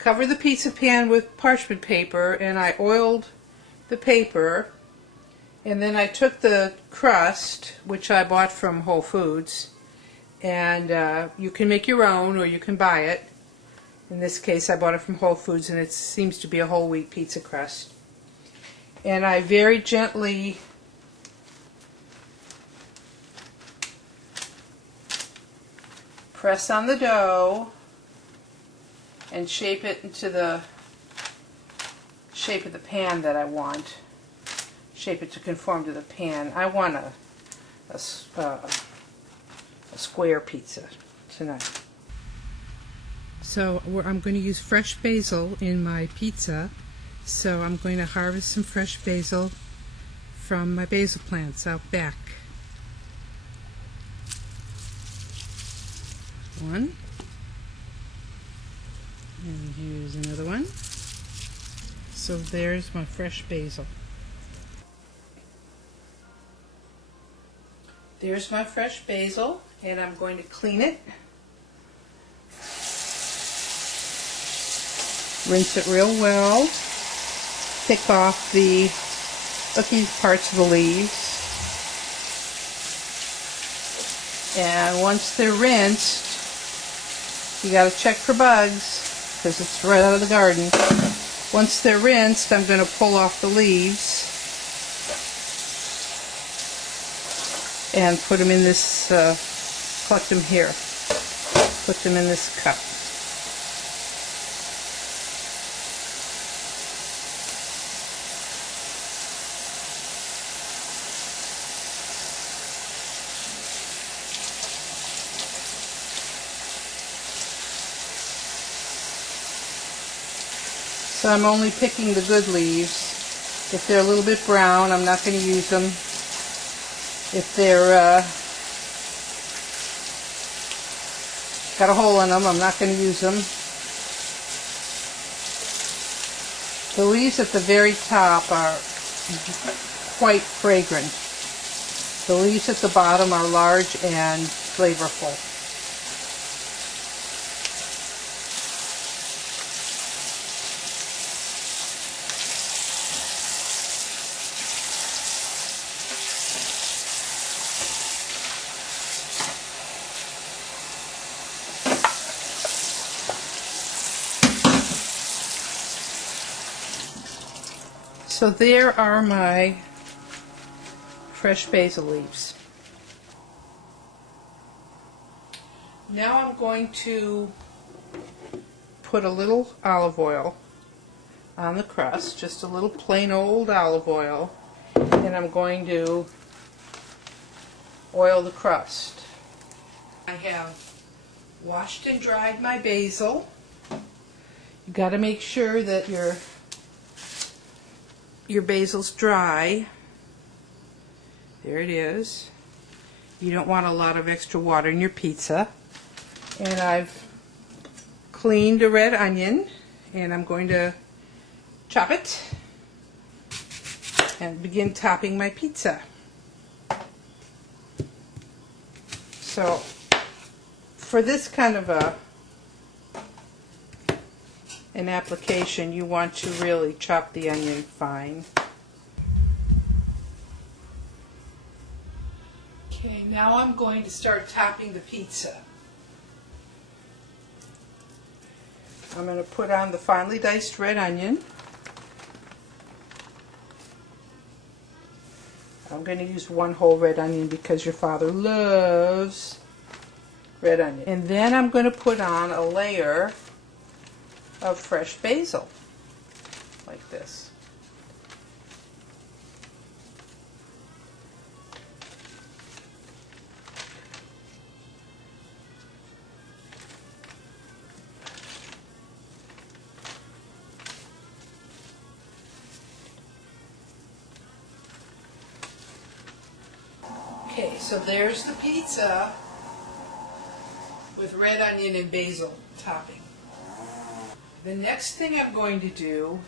covered the pizza pan with parchment paper, and I oiled the paper, and then I took the crust, which I bought from Whole Foods, and you can make your own or you can buy it. In this case I bought it from Whole Foods, and it seems to be a whole wheat pizza crust. And I very gently press on the dough and shape it into the shape of the pan that I want. Shape it to conform to the pan. I want a square pizza tonight. So I'm going to use fresh basil in my pizza. So I'm going to harvest some fresh basil from my basil plants out back. One. And here's another one. So there's my fresh basil. There's my fresh basil, and I'm going to clean it. Rinse it real well. Pick off the icky parts of the leaves. And once they're rinsed, you got to check for bugs because it's right out of the garden. Once they're rinsed, I'm going to pull off the leaves and put them in this, collect them here. Put them in this cup. So I'm only picking the good leaves. If they're a little bit brown, I'm not going to use them. If they're got a hole in them, I'm not going to use them. The leaves at the very top are quite fragrant. The leaves at the bottom are large and flavorful. So there are my fresh basil leaves. Now I'm going to put a little olive oil on the crust, just a little plain old olive oil, and I'm going to oil the crust. I have washed and dried my basil. You got to make sure that your basil's dry. There it is. You don't want a lot of extra water in your pizza. And I've cleaned a red onion, and I'm going to chop it and begin topping my pizza. So for this kind of an application, you want to really chop the onion fine. Okay, now I'm going to start topping the pizza. I'm going to put on the finely diced red onion. I'm going to use one whole red onion because your father loves red onion. And then I'm going to put on a layer of fresh basil, like this. Okay, so there's the pizza with red onion and basil topping. The next thing I'm going to do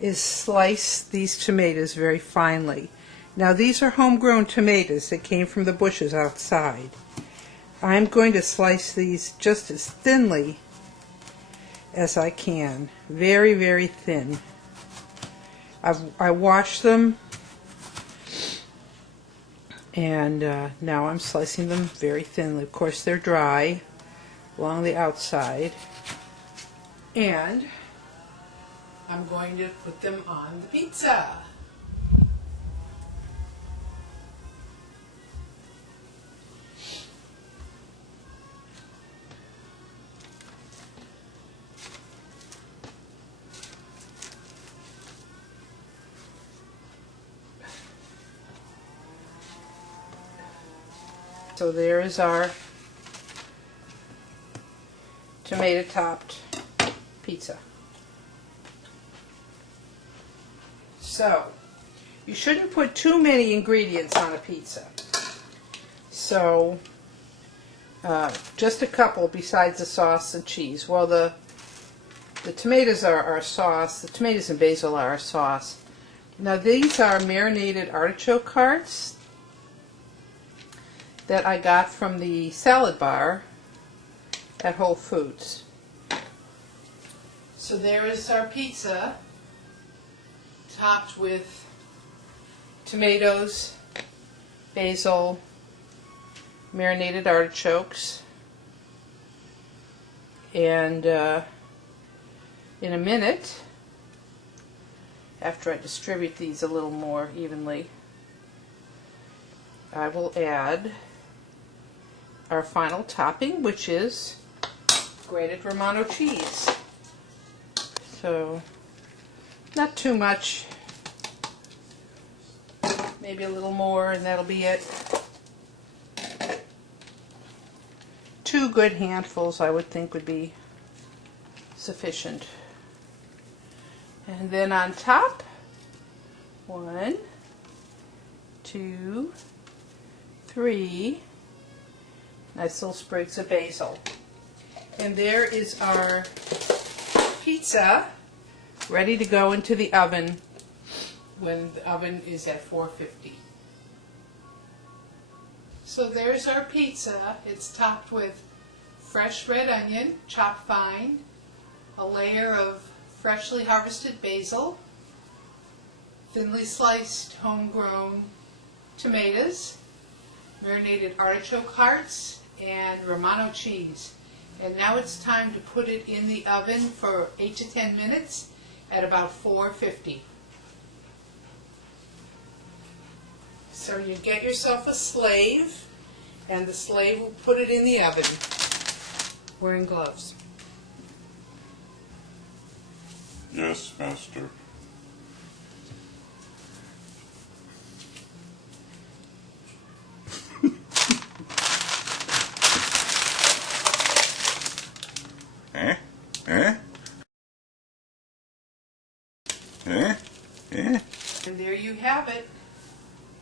is slice these tomatoes very finely. Now these are homegrown tomatoes that came from the bushes outside. I'm going to slice these just as thinly as I can. Very, very thin. I washed them, and now I'm slicing them very thinly. Of course, they're dry along the outside, and I'm going to put them on the pizza. So there is our tomato-topped pizza. So, you shouldn't put too many ingredients on a pizza. So, just a couple besides the sauce and cheese. Well, the tomatoes are our sauce. The tomatoes and basil are our sauce. Now, these are marinated artichoke hearts that I got from the salad bar at Whole Foods. So there is our pizza, topped with tomatoes, basil, marinated artichokes, and in a minute, after I distribute these a little more evenly, I will add our final topping, which is grated Romano cheese. So, not too much, maybe a little more, and that'll be it. 2 good handfuls, I would think, would be sufficient. And then on top, 1, 2, 3, nice little sprigs of basil. And there is our pizza ready to go into the oven when the oven is at 450. So there's our pizza. It's topped with fresh red onion, chopped fine, a layer of freshly harvested basil, thinly sliced homegrown tomatoes, marinated artichoke hearts, and Romano cheese. And now it's time to put it in the oven for 8 to 10 minutes at about 450. So you get yourself a slave, and the slave will put it in the oven, wearing gloves. Yes, master. Eh? Eh? Eh? Eh? And there you have it.